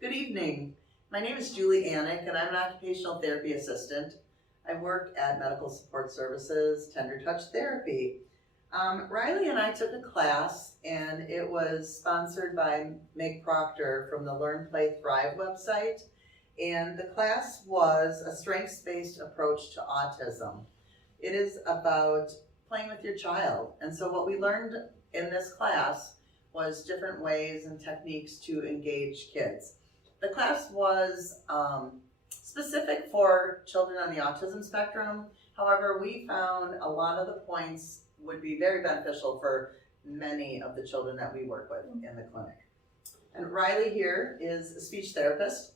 Good evening. My name is Julie Anick, and I'm an occupational therapy assistant. I work at Medical Support Services, Tender Touch Therapy. Riley and I took a class, and it was sponsored by Meg Proctor from the Learn, Play, Thrive website. And the class was a strengths-based approach to autism. It is about playing with your child. And so what we learned in this class was different ways and techniques to engage kids. The class was specific for children on the autism spectrum. However, we found a lot of the points would be very beneficial for many of the children that we work with in the clinic. And Riley here is a speech therapist.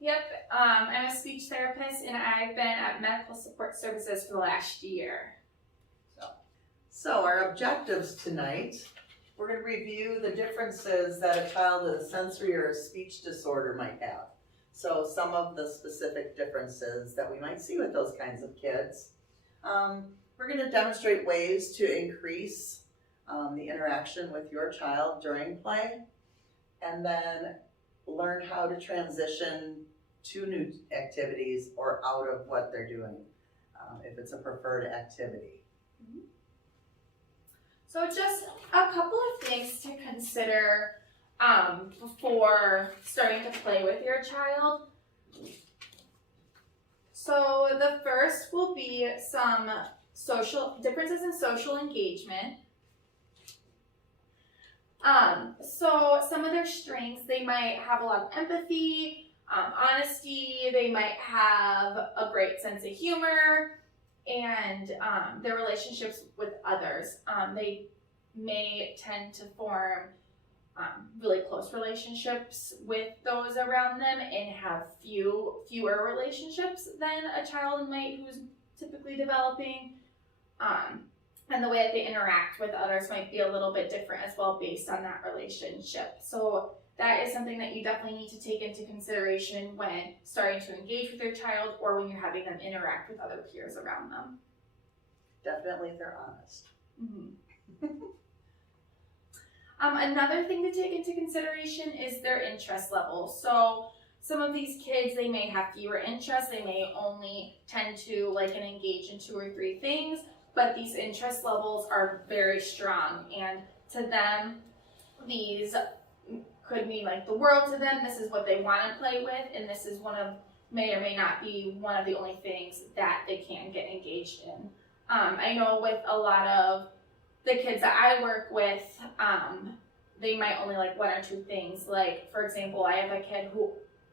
Yep, I'm a speech therapist and I've been at Medical Support Services for the last year. So our objectives tonight, we're going to review the differences that a child with a sensory or a speech disorder might have. So some of the specific differences that we might see with those kinds of kids. We're going to demonstrate ways to increase the interaction with your child during play, and then learn how to transition to new activities or out of what they're doing, if it's a preferred activity. So just a couple of things to consider before starting to play with your child. So the first will be some differences in social engagement. So some of their strengths, they might have a lot of empathy, honesty, they might have a great sense of humor, and their relationships with others. They may tend to form really close relationships with those around them and have fewer relationships than a child might who's typically developing. And the way that they interact with others might be a little bit different as well based on that relationship. So that is something that you definitely need to take into consideration when starting to engage with your child or when you're having them interact with other peers around them. Definitely if they're honest. Mm-hmm. Another thing to take into consideration is their interest level. So some of these kids, they may have fewer interests. They may only tend to like and engage in 2 or 3 things, but these interest levels are very strong. And to them, these could mean like the world to them. This is what they want to play with, and this is may or may not be one of the only things that they can get engaged in. I know with a lot of the kids that I work with, they might only like 1 or 2 things. Like, for example, I have a kid who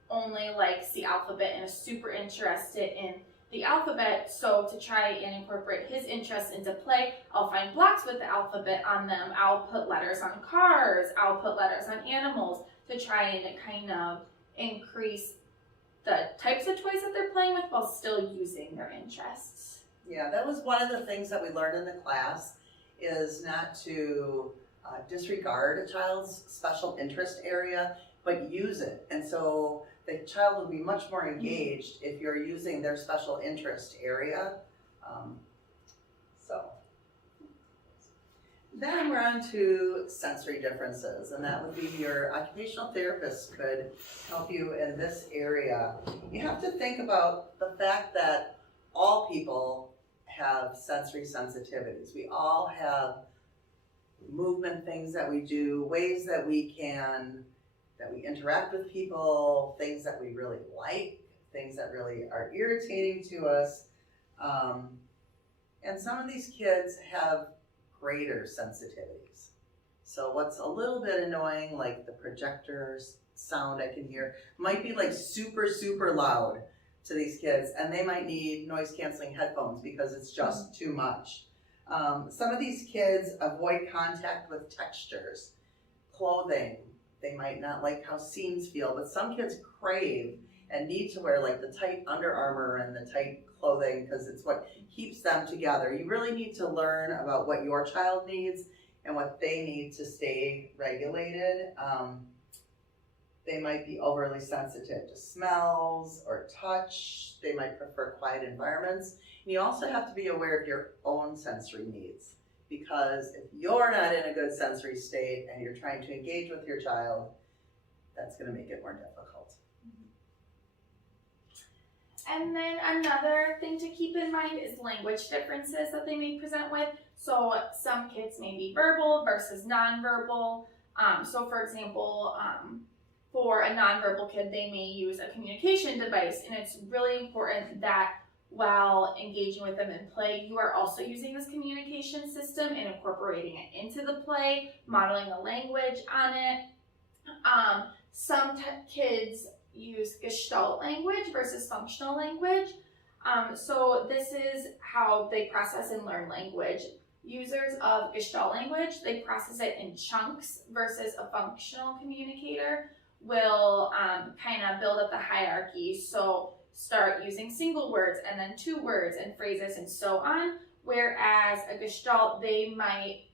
only likes the alphabet and is super interested in the alphabet. So to try and incorporate his interest into play, I'll find blocks with the alphabet on them. I'll put letters on cars. I'll put letters on animals to try and kind of increase the types of toys that they're playing with while still using their interests. Yeah, that was one of the things that we learned in the class, is not to disregard a child's special interest area, but use it. And so the child will be much more engaged if you're using their special interest area. Then we're on to sensory differences, and that would be your occupational therapist could help you in this area. You have to think about the fact that all people have sensory sensitivities. We all have movement things that we do, ways that we interact with people, things that we really like, things that really are irritating to us. And some of these kids have greater sensitivities. So what's a little bit annoying, like the projector's sound I can hear, might be like super, super loud to these kids, and they might need noise canceling headphones because it's just too much. Some of these kids avoid contact with textures, clothing. They might not like how seams feel, but some kids crave and need to wear like the tight Under Armour and the tight clothing because it's what keeps them together. You really need to learn about what your child needs and what they need to stay regulated. They might be overly sensitive to smells or touch. They might prefer quiet environments. And you also have to be aware of your own sensory needs, because if you're not in a good sensory state and you're trying to engage with your child, that's gonna make it more difficult. And then another thing to keep in mind is language differences that they may present with. So some kids may be verbal versus nonverbal. So for example, for a nonverbal kid, they may use a communication device, and it's really important that while engaging with them in play, you are also using this communication system and incorporating it into the play, modeling a language on it. Some kids use Gestalt language versus functional language. So this is how they process and learn language. Users of Gestalt language, they process it in chunks versus a functional communicator will kind of build up the hierarchy. So start using single words and then 2 words and phrases and so on. Whereas a Gestalt, they might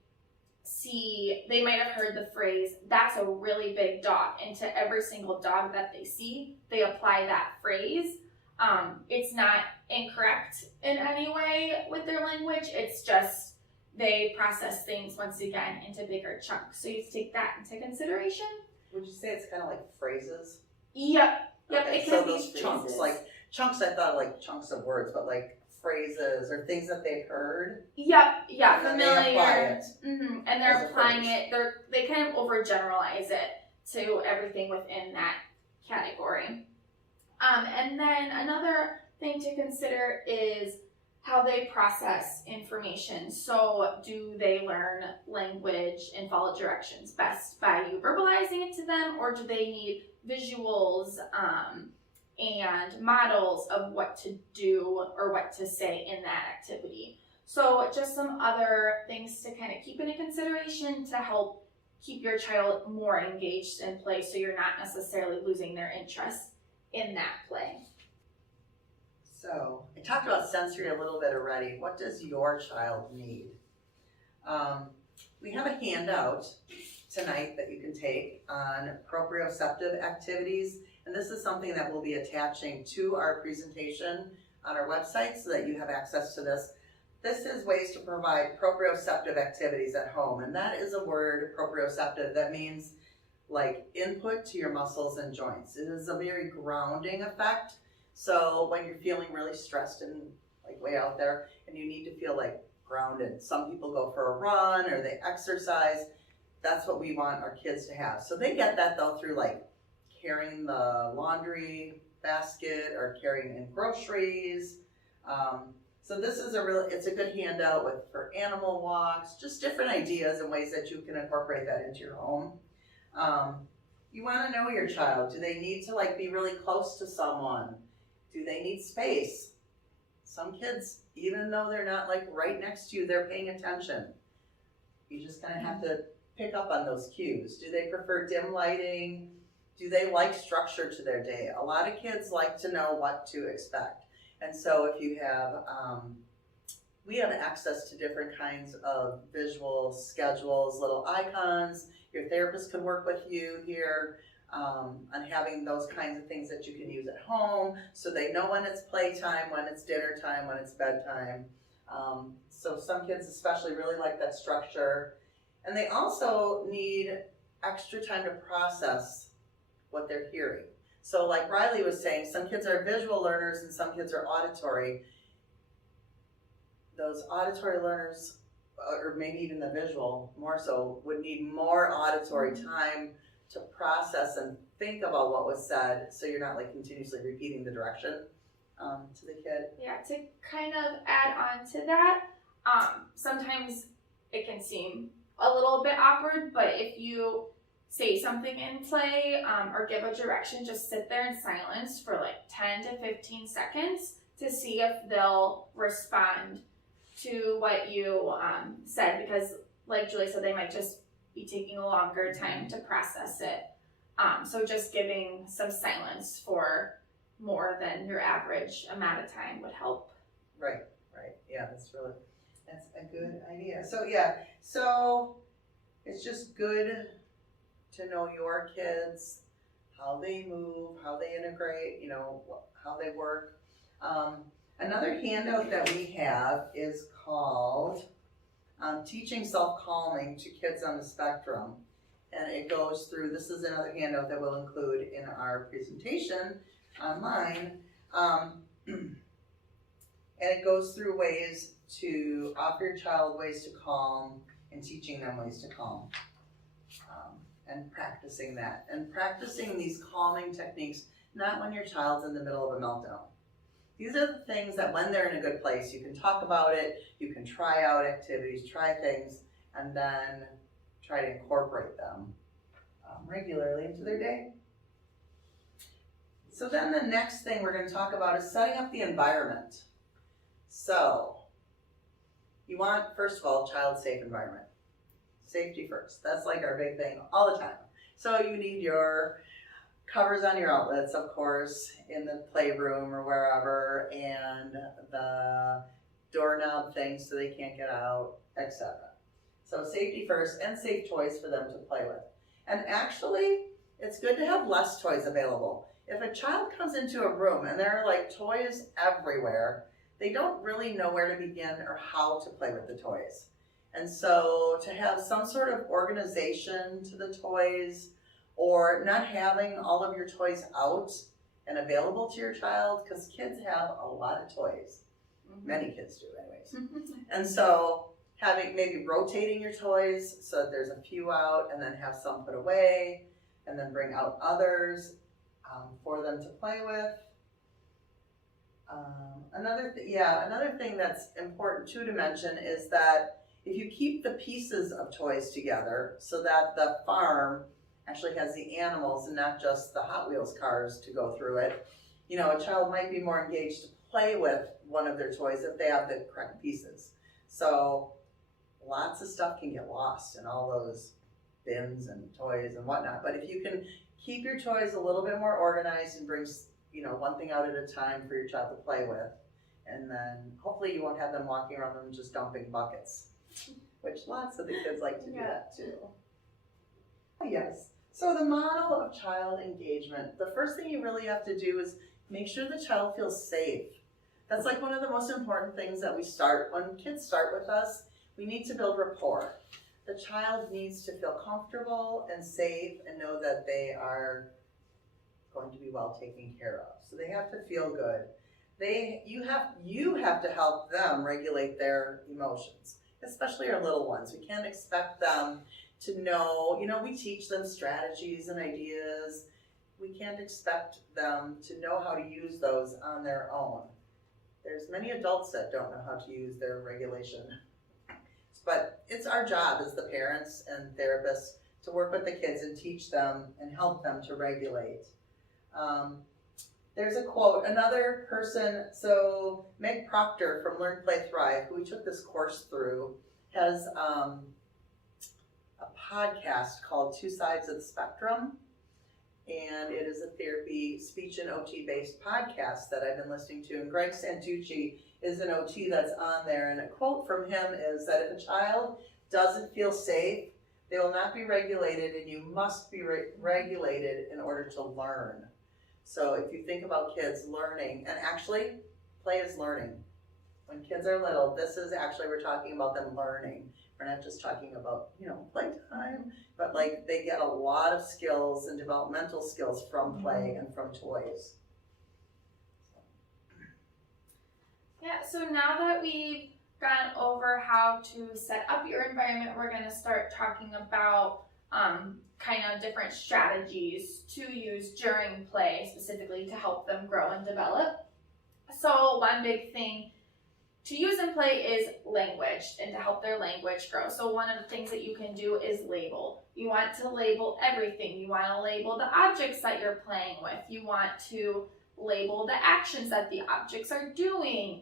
have heard the phrase, that's a really big dog, and to every single dog that they see, they apply that phrase. It's not incorrect in any way with their language, it's just they process things once again into bigger chunks. So you have to take that into consideration. Would you say it's kind of like phrases? Yep, Okay, it so can be those chunks, phrases. like chunks, I thought like chunks of words, but like phrases or things that they've heard. Yeah, And then they apply familiar. it And they're as a applying phrase. it. They kind of overgeneralize it to everything within that category. And then another thing to consider is how they process information. So do they learn language and follow directions best by you verbalizing it to them, or do they need visuals and models of what to do or what to say in that activity? So just some other things to kind of keep into consideration to help keep your child more engaged in play, so you're not necessarily losing their interest in that play. So I talked about sensory a little bit already. What does your child need? We have a handout tonight that you can take on proprioceptive activities, and this is something that we'll be attaching to our presentation on our website so that you have access to this. This is ways to provide proprioceptive activities at home, and that is a word, proprioceptive, that means like input to your muscles and joints. It is a very grounding effect. So when you're feeling really stressed and like way out there and you need to feel like grounded, some people go for a run or they exercise. That's what we want our kids to have. So they get that though through like carrying the laundry basket or carrying in groceries. So this is it's a good handout for animal walks, just different ideas and ways that you can incorporate that into your home. You want to know your child. Do they need to like be really close to someone? Do they need space? Some kids, even though they're not like right next to you, they're paying attention. You just kind of have to pick up on those cues. Do they prefer dim lighting? Do they like structure to their day? A lot of kids like to know what to expect. And so if you have, we have access to different kinds of visual schedules, little icons. Your therapist can work with you here on having those kinds of things that you can use at home so they know when it's playtime, when it's dinner time, when it's bedtime. So some kids especially really like that structure. And they also need extra time to process what they're hearing. So like Riley was saying, some kids are visual learners and some kids are auditory. Those auditory learners, or maybe even the visual more so, would need more auditory time to process and think about what was said, so you're not like continuously repeating the direction to the kid. Yeah, to kind of add on to that, sometimes it can seem a little bit awkward, but if you say something in play or give a direction, just sit there in silence for like 10 to 15 seconds to see if they'll respond to what you said, because like Julie said, they might just be taking a longer time to process it. So just giving some silence for more than your average amount of time would help. Right. Yeah, that's a good idea. So it's just good to know your kids, how they move, how they integrate, how they work. Another handout that we have is called Teaching Self-Calming to Kids on the Spectrum. and it goes through, this is another handout that we'll include in our presentation online. And it goes through ways to offer your child ways to calm and teaching them ways to calm. And practicing that. And practicing these calming techniques, not when your child's in the middle of a meltdown. These are the things that when they're in a good place, you can talk about it, you can try out activities, try things, and then try to incorporate them regularly into their day. So then the next thing we're going to talk about is setting up the environment. So you want, first of all, child-safe environment. Safety first. That's like our big thing all the time. So you need your covers on your outlets, of course, in the playroom or wherever, and the doorknob things so they can't get out, etc. So safety first, and safe toys for them to play with. And actually, it's good to have less toys available. If a child comes into a room and there are like toys everywhere, they don't really know where to begin or how to play with the toys. And so to have some sort of organization to the toys, or not having all of your toys out and available to your child, because kids have a lot of toys. Many kids do anyways. And so having, maybe rotating your toys so that there's a few out, and then have some put away, and then bring out others for them to play with. Another thing that's important too to mention is that if you keep the pieces of toys together so that the farm actually has the animals and not just the Hot Wheels cars to go through it, you know, a child might be more engaged to play with one of their toys if they have the correct pieces. So lots of stuff can get lost in all those bins and toys and whatnot. But if you can keep your toys a little bit more organized and bring, you know, one thing out at a time for your child to play with, and then hopefully you won't have them walking around and just dumping buckets, which lots of the kids like to do that too. Yes. So the model of child engagement, the first thing you really have to do is make sure the child feels safe. That's like one of the most important things that we start, when kids start with us, we need to build rapport. The child needs to feel comfortable and safe and know that they are going to be well taken care of. So they have to feel good. You have to help them regulate their emotions, especially our little ones. We can't expect them to know, you know, we teach them strategies and ideas. We can't expect them to know how to use those on their own. There's many adults that don't know how to use their regulation. But it's our job as the parents and therapists to work with the kids and teach them and help them to regulate. There's a quote, another person, so Meg Proctor from Learn, Play, Thrive, who we took this course through, has a podcast called Two Sides of the Spectrum. And it is a therapy, speech and OT based podcast that I've been listening to. And Greg Santucci is an OT that's on there. And a quote from him is that if a child doesn't feel safe, they will not be regulated, and you must be regulated in order to learn. So if you think about kids learning, and actually play is learning. When kids are little, this is actually, we're talking about them learning. We're not just talking about, you know, playtime, but like they get a lot of skills and developmental skills from play and from toys. Yeah, so now that we've gone over how to set up your environment, we're going to start talking about kind of different strategies to use during play, specifically to help them grow and develop. So one big thing to use in play is language, and to help their language grow. So one of the things that you can do is label. You want to label everything. You want to label the objects that you're playing with. You want to label the actions that the objects are doing.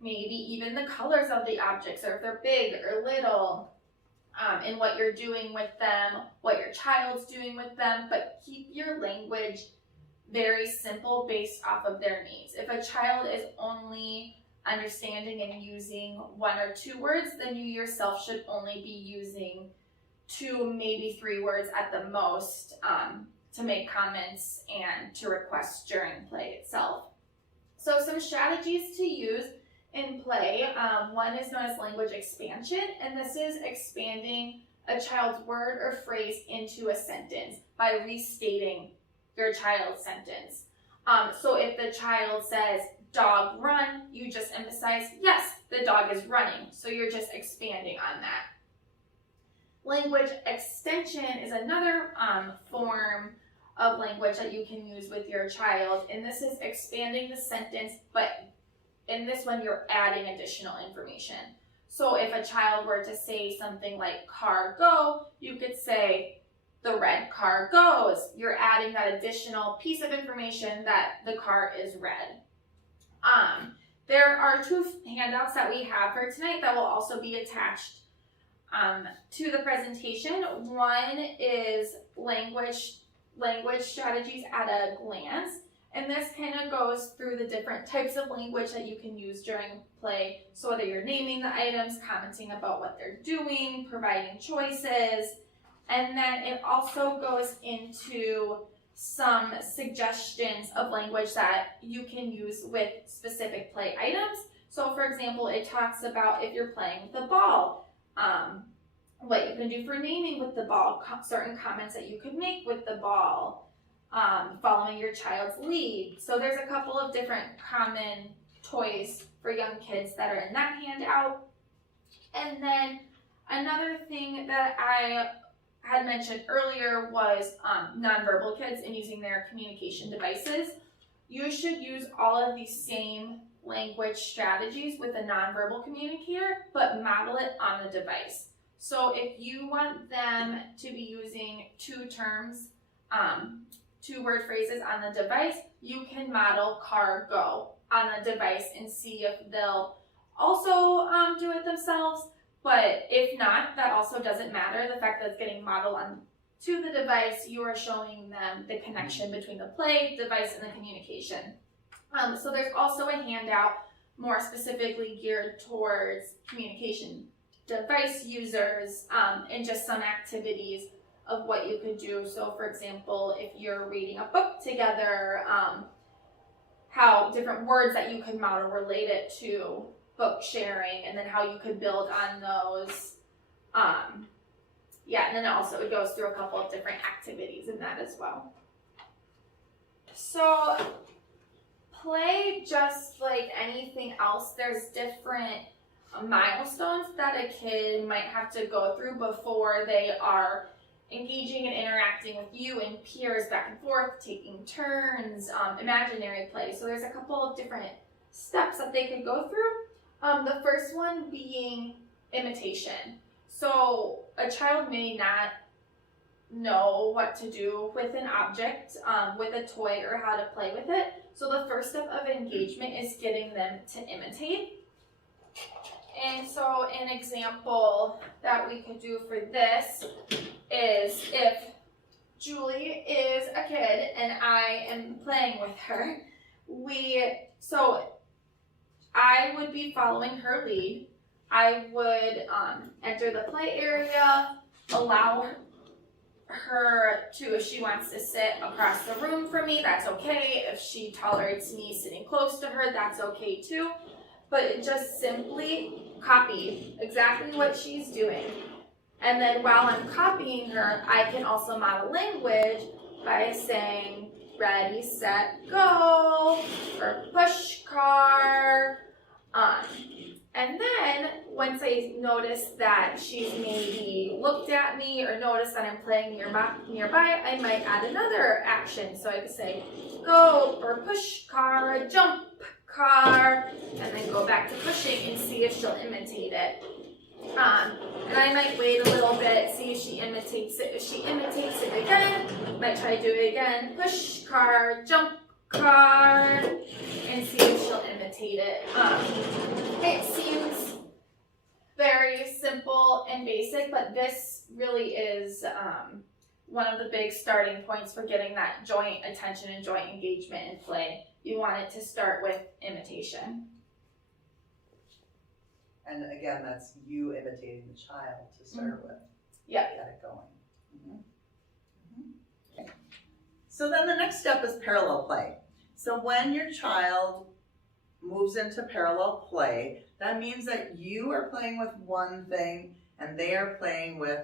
Maybe even the colors of the objects, or if they're big or little, and what you're doing with them, what your child's doing with them, but keep your language very simple based off of their needs. If a child is only understanding and using 1 or 2 words, then you yourself should only be using 2, maybe 3 words at the most to make comments and to request during play itself. So some strategies to use in play, one is known as language expansion, and this is expanding a child's word or phrase into a sentence by restating your child's sentence. So if the child says, dog run, you just emphasize, yes, the dog is running. So you're just expanding on that. Language extension is another form of language that you can use with your child, and this is expanding the sentence, but in this one you're adding additional information. So if a child were to say something like car go, you could say the red car goes. You're adding that additional piece of information that the car is red. There are 2 handouts that we have for tonight that will also be attached to the presentation. One is language strategies at a glance, and this kind of goes through the different types of language that you can use during play. So whether you're naming the items, commenting about what they're doing, providing choices, and then it also goes into some suggestions of language that you can use with specific play items. So for example, it talks about if you're playing with the ball, what you can do for naming with the ball, certain comments that you could make with the ball, following your child's lead. So there's a couple of different common toys for young kids that are in that handout. And then another thing that I had mentioned earlier was nonverbal kids and using their communication devices. You should use all of these same language strategies with a nonverbal communicator, but model it on the device. So if you want them to be using 2 terms, 2 word phrases on the device, you can model car go on the device and see if they'll also do it themselves. But if not, that also doesn't matter. The fact that it's getting modeled on to the device, you are showing them the connection between the play, device, and the communication. So there's also a handout more specifically geared towards communication device users, and just some activities of what you could do. So for example, if you're reading a book together, how different words that you could model related to book sharing, and then how you could build on those. And then also it goes through a couple of different activities in that as well. So play, just like anything else, there's different milestones that a kid might have to go through before they are engaging and interacting with you and peers back and forth, taking turns, imaginary play. So there's a couple of different steps that they could go through. The first one being imitation. So a child may not know what to do with an object, with a toy, or how to play with it. So the first step of engagement is getting them to imitate. And so an example that we could do for this is if Julie is a kid and I am playing with her, I would be following her lead. I would enter the play area, allow her to, if she wants to sit across the room from me, that's okay. If she tolerates me sitting close to her, that's okay too. But just simply copy exactly what she's doing. And then while I'm copying her, I can also model language by saying, ready, set, go, or push car. And then once I notice that she's maybe looked at me or noticed that I'm playing nearby, I might add another action. So I could say, go, or push car, jump car, and then go back to pushing and see if she'll imitate it. And I might wait a little bit, see if she imitates it. If she imitates it again, might try to do it again. Push car, jump car, and see if she'll imitate it. It seems very simple and basic, but this really is one of the big starting points for getting that joint attention and joint engagement in play. You want it to start with imitation. And again, that's you imitating the child to start with. Yeah. Get it going. Okay. So then the next step is parallel play. So when your child moves into parallel play, that means that you are playing with one thing and they are playing with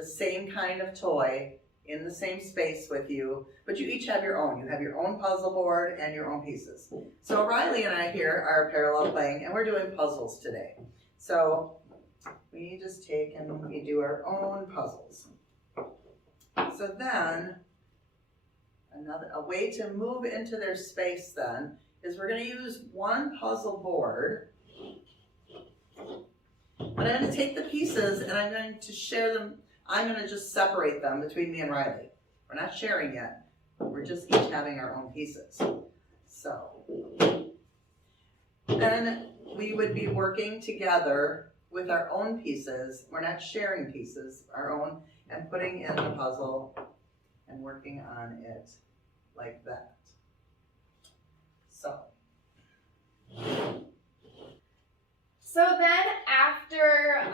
the same kind of toy in the same space with you, but you each have your own. You have your own puzzle board and your own pieces. So Riley and I here are parallel playing, and we're doing puzzles today. So we just take and we do our own puzzles. So then, a way to move into their space then is we're going to use one puzzle board, but I'm going to take the pieces and I'm going to share them. I'm going to just separate them between me and Riley. We're not sharing yet. We're just each having our own pieces. So then we would be working together with our own pieces. We're not sharing pieces, our own, and putting in the puzzle and working on it like that. So then after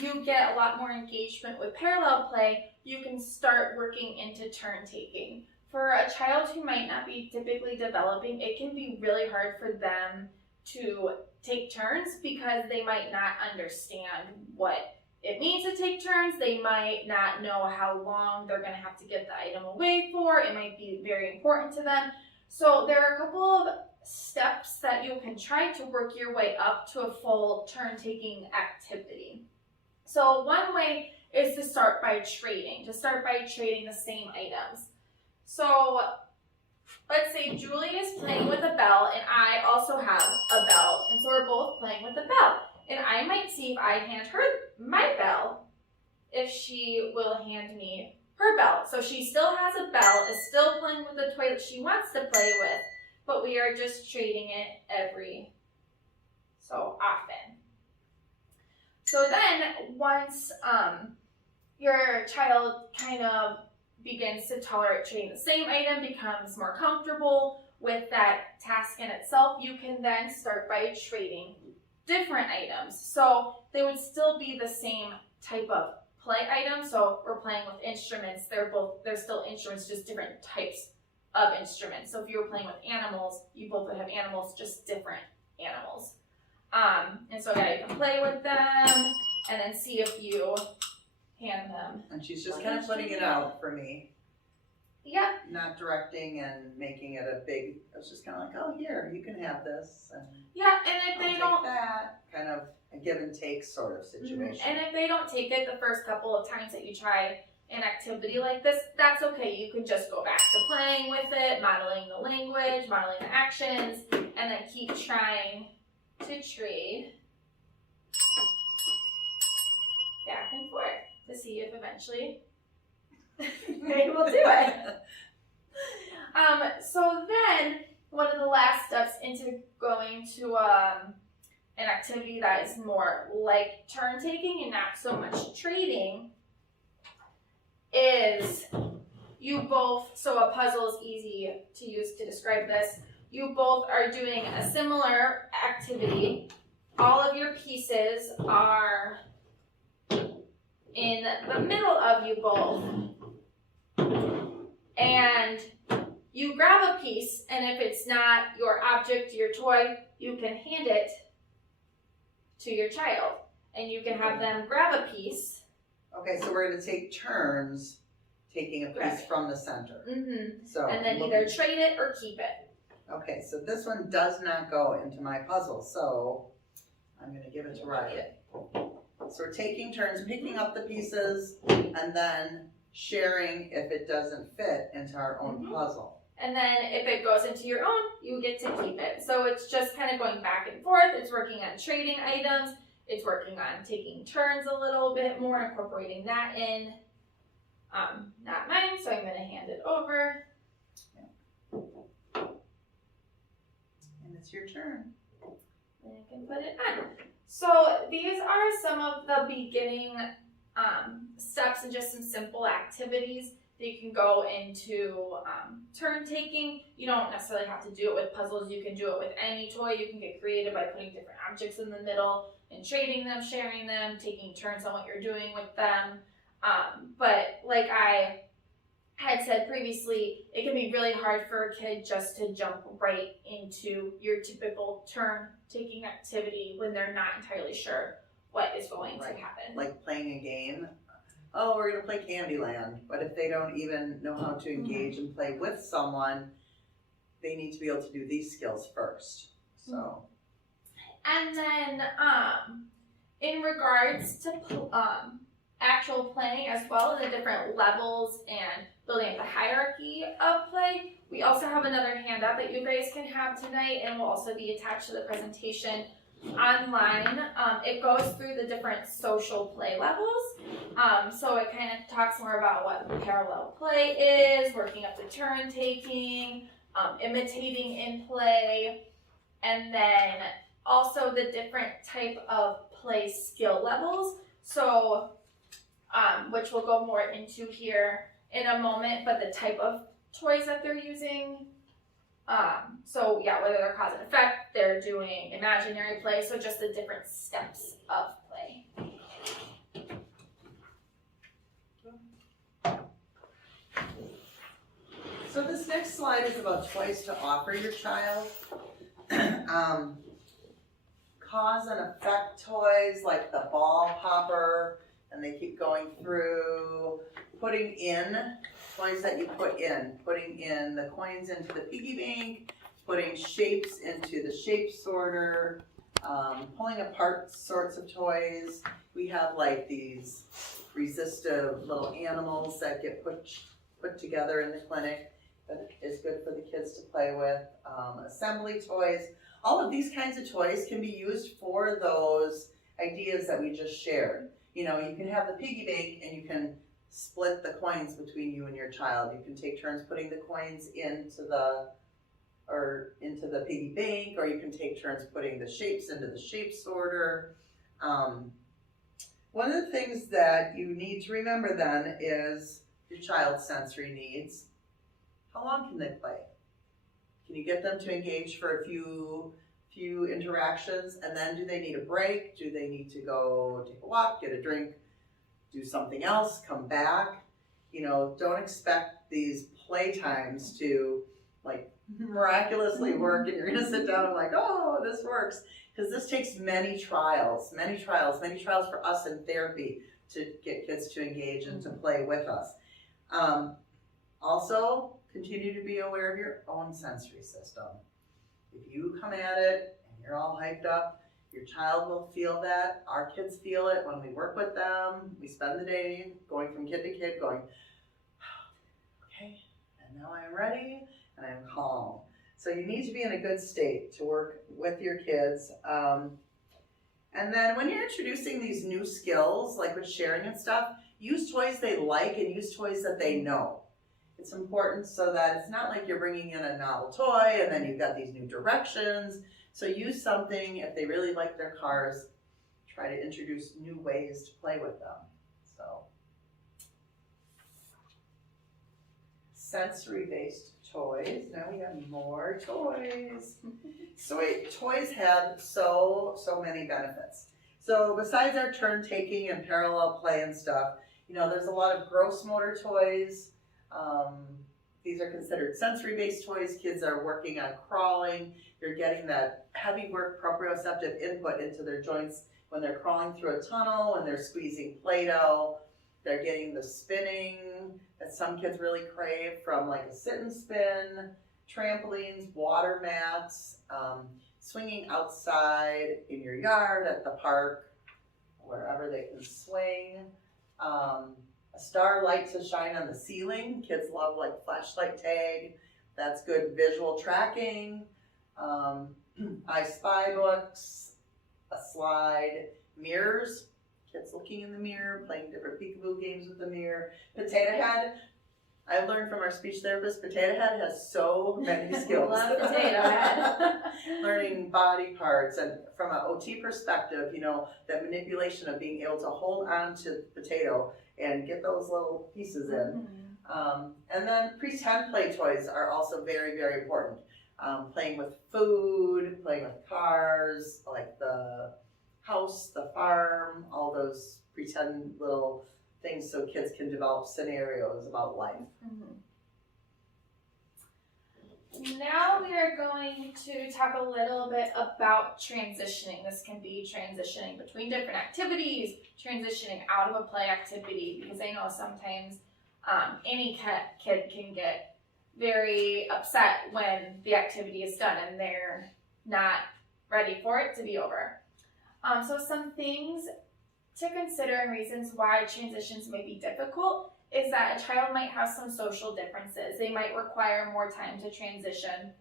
you get a lot more engagement with parallel play, you can start working into turn taking. For a child who might not be typically developing, it can be really hard for them to take turns because they might not understand what it means to take turns. They might not know how long they're going to have to get the item away for. It might be very important to them. So there are a couple of steps that you can try to work your way up to a full turn-taking activity. So one way is to start by trading, the same items. So let's say Julie is playing with a bell and I also have a bell, and so we're both playing with a bell. And I might see if I hand her my bell, if she will hand me her bell. So she still has a bell, is still playing with the toy that she wants to play with, but we are just trading it every so often. So then once your child kind of begins to tolerate trading the same item, becomes more comfortable with that task in itself, you can then start by trading different items. So they would still be the same type of play item. So we're playing with instruments. They're still instruments, just different types of instruments. So if you were playing with animals, you both would have animals, just different animals. And so yeah, you can play with them and then see if you hand them. And she's just kind of putting it out for me. Yeah. Not directing and making it a big, I was just kind of like, oh, here, you can have this. And yeah, and if they don't, that, kind of a give and take sort of situation. And if they don't take it the first couple of times that you try an activity like this, that's okay. You can just go back to playing with it, modeling the language, modeling the actions, and then keep trying to trade back and forth to see if eventually they will do it. So then one of the last steps into going to an activity that is more like turn taking and not so much trading is you both, so a puzzle is easy to use to describe this. You both are doing a similar activity. All of your pieces are in the middle of you both. And you grab a piece, and if it's not your object, your toy, you can hand it to your child. And you can have them grab a piece. Okay, so we're going to take turns taking a piece from the center. Mm-hmm. So and then either trade it or keep it. Okay, so this one does not go into my puzzle, so I'm going to give it to Riley. So we're taking turns picking up the pieces and then sharing if it doesn't fit into our own puzzle. And then if it goes into your own, you get to keep it. So it's just kind of going back and forth. It's working on trading items. It's working on taking turns a little bit more, incorporating that in. Not mine, so I'm going to hand it over. And it's your turn. And I can put it on. So these are some of the beginning steps and just some simple activities that you can go into turn taking. You don't necessarily have to do it with puzzles. You can do it with any toy. You can get creative by putting different objects in the middle and trading them, sharing them, taking turns on what you're doing with them. But like I had said previously, it can be really hard for a kid just to jump right into your typical turn-taking activity when they're not entirely sure what is going to happen. Like playing a game. oh, we're gonna play Candyland, but if they don't even know how to engage and play with someone, they need to be able to do these skills first, so. And then, in regards to actual playing as well, the different levels and building up the hierarchy of play, we also have another handout that you guys can have tonight, and will also be attached to the presentation online. It goes through the different social play levels. So it kind of talks more about what parallel play is, working up the turn taking, imitating in play, and then also the different type of play skill levels. So, which we'll go more into here in a moment, but the type of toys that they're using. So yeah, whether they're cause and effect, they're doing imaginary play, so just the different steps of play. So this next slide is about toys to offer your child. Cause and effect toys like the ball popper, and they keep going through, putting in, toys that you putting in the coins into the piggy bank, putting shapes into the shape sorter, pulling apart sorts of toys. We have like these resistive little animals that get put together in the clinic that is good for the kids to play with, assembly toys. All of these kinds of toys can be used for those ideas that we just shared. You know, you can have the piggy bank and you can split the coins between you and your child. You can take turns putting the coins into the piggy bank, or you can take turns putting the shapes into the shape sorter. One of the things that you need to remember then is your child's sensory needs. How long can they play? Can you get them to engage for a few interactions, and then do they need a break? Do they need to go take a walk, get a drink, do something else, come back? You know, don't expect these play times to like miraculously work and you're gonna sit down and like, oh, this works. Because this takes many trials for us in therapy to get kids to engage and to play with us. Also, continue to be aware of your own sensory system. If you come at it and you're all hyped up, your child will feel that. Our kids feel it when we work with them. We spend the day going from kid to kid going, okay, and now I'm ready and I'm calm. So you need to be in a good state to work with your kids. And then when you're introducing these new skills, like with sharing and stuff, use toys they like and use toys that they know. It's important so that it's not like you're bringing in a novel toy and then you've got these new directions. So use something, if they really like their cars, try to introduce new ways to play with them. So, sensory-based toys. Now we have more toys. So toys have so many benefits. So besides our turn taking and parallel play and stuff, you know, there's a lot of gross motor toys. These are considered sensory-based toys. Kids are working on crawling. They're getting that heavy work proprioceptive input into their joints when they're crawling through a tunnel, when they're squeezing Play-Doh. They're getting the spinning that some kids really crave from like a sit and spin, trampolines, water mats, swinging outside in your yard, at the park, wherever they can swing. A star light to shine on the ceiling. Kids love like flashlight tag. That's good visual tracking. I Spy books, a slide, mirrors. Kids looking in the mirror, playing different peekaboo games with the mirror. Potato Head. I've learned from our speech therapist, Potato Head has so many skills. Love Potato Head. Learning body parts, and from an OT perspective, you know, that manipulation of being able to hold on to the potato and get those little pieces in. And then pretend play toys are also very, very important. Playing with food, playing with cars, like the house, the farm, all those pretend little things so kids can develop scenarios about life. Now we are we're going to talk a little bit about transitioning. This can be transitioning between different activities, transitioning out of a play activity, because I know sometimes any kid can get very upset when the activity is done and they're not ready for it to be over. So some things to consider and reasons why transitions may be difficult is that a child might have some social differences. They might require more time to transition.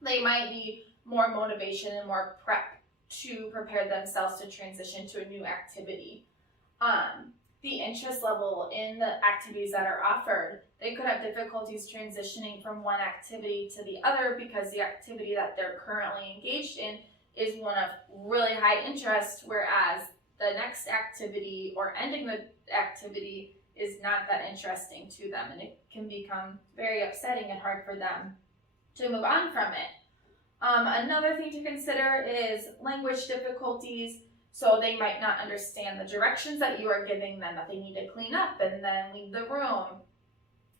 They might need more motivation and more prep to prepare themselves to transition to a new activity. The interest level in the activities that are offered, they could have difficulties transitioning from one activity to the other because the activity that they're currently engaged in is one of really high interest, whereas the next activity or ending the activity is not that interesting to them, and it can become very upsetting and hard for them to move on from it. Another thing to consider is language difficulties. So they might not understand the directions that you are giving them, that they need to clean up and then leave the room,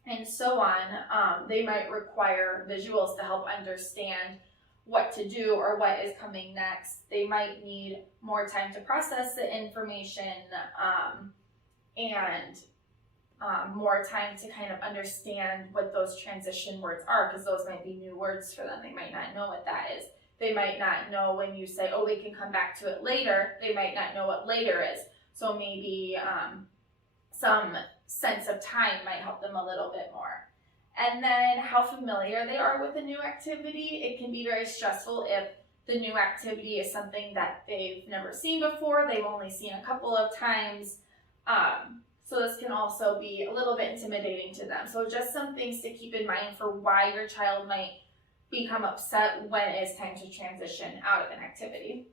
and so on. They might require visuals to help understand what to do or what is coming next. They might need more time to process the information and more time to kind of understand what those transition words are, because those might be new words for them. They might not know what that is. They might not know when you say, oh, we can come back to it later. They might not know what later is. So maybe some sense of time might help them a little bit more. And then how familiar they are with a new activity. It can be very stressful if the new activity is something that they've never seen before. They've only seen a couple of times. So this can also be a little bit intimidating to them. So just some things to keep in mind for why your child might become upset when it's time to transition out of an activity.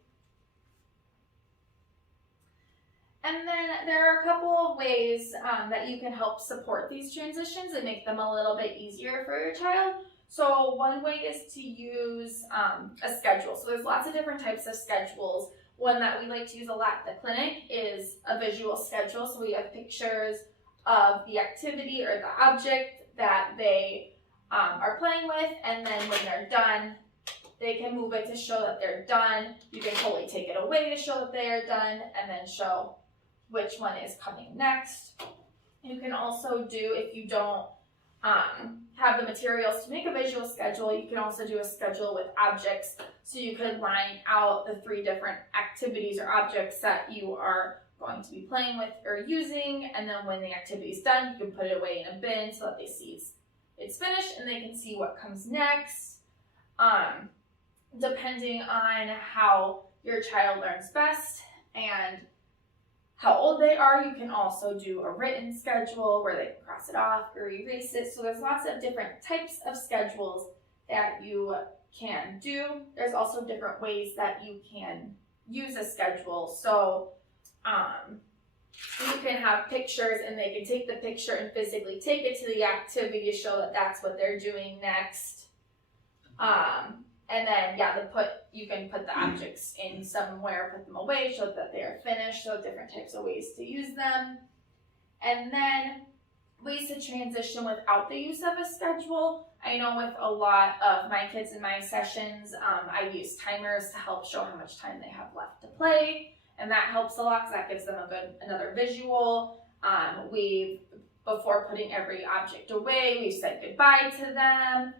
And then there are a couple of ways that you can help support these transitions and make them a little bit easier for your child. So one way is to use a schedule. So there's lots of different types of schedules. One that we like to use a lot at the clinic is a visual schedule. So we have pictures of the activity or the object that they are playing with, and then when they're done, they can move it to show that they're done. You can totally take it away to show that they are done, and then show which one is coming next. You can also do, if you don't have the materials to make a visual schedule, you can also do a schedule with objects. So you could line out the 3 different activities or objects that you are going to be playing with or using, and then when the activity is done, you can put it away in a bin so that they see it's finished and they can see what comes next. Depending on how your child learns best and how old they are, you can also do a written schedule where they can cross it off or erase it. So there's lots of different types of schedules that you can do. There's also different ways that you can use a schedule. So you can have pictures and they can take the picture and physically take it to the activity to show that that's what they're doing next. And then, you can put the objects in somewhere, put them away, show that they are finished, so different types of ways to use them. And then ways to transition without the use of a schedule. I know with a lot of my kids in my sessions, I use timers to help show how much time they have left to play. And that helps a lot because that gives them another visual. Before putting every object away, we've said goodbye to them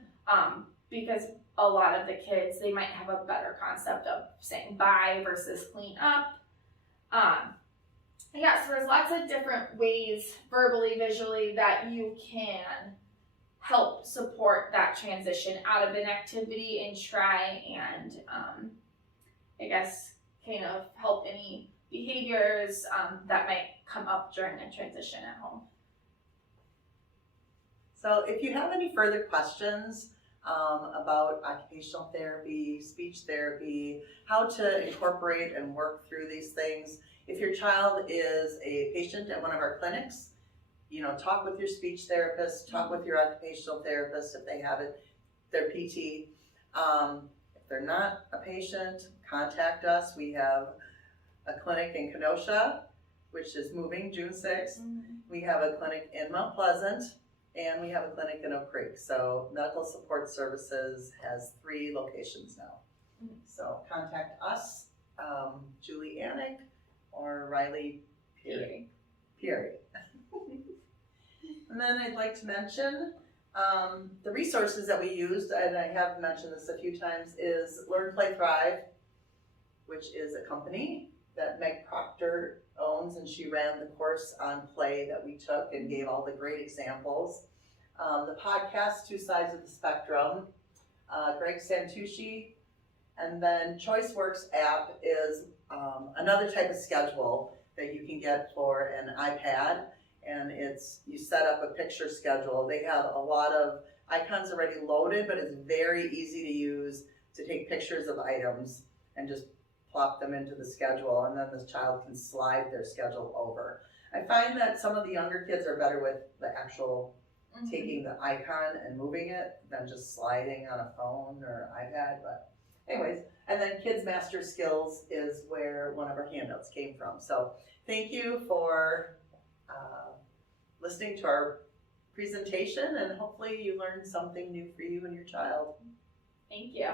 because a lot of the kids, they might have a better concept of saying bye versus clean up. So there's lots of different ways, verbally, visually, that you can help support that transition out of an activity and try and, kind of help any behaviors that might come up during a transition at home. So if you have any further questions about occupational therapy, speech therapy, how to incorporate and work through these things, if your child is a patient at one of our clinics, talk with your speech therapist, talk with your occupational therapist if they have it, their PT. If they're not a patient, contact us. We have a clinic in Kenosha, which is moving June 6th. We have a clinic in Mount Pleasant, and we have a clinic in Oak Creek. So Medical Support Services has 3 locations now. Mhm. So contact us, Julie Anick or Riley Peary. And then I'd like to mention the resources that we used, and I have mentioned this a few times, is Learn, Play, Thrive, which is a company that Meg Proctor owns, and she ran the course on play that we took and gave all the great examples. The podcast, Two Sides of the Spectrum, Greg Santucci, and then ChoiceWorks app is another type of schedule that you can get for an iPad, and you set up a picture schedule. They have a lot of icons already loaded, but it's very easy to use to take pictures of items and just plop them into the schedule, and then the child can slide their schedule over. I find that some of the younger kids are better with the actual taking the icon and moving it than just sliding on a phone or iPad, but anyways. And then Kids Master Skills is where one of our handouts came from. So thank you for listening to our presentation, and hopefully you learned something new for you and your child. Thank you.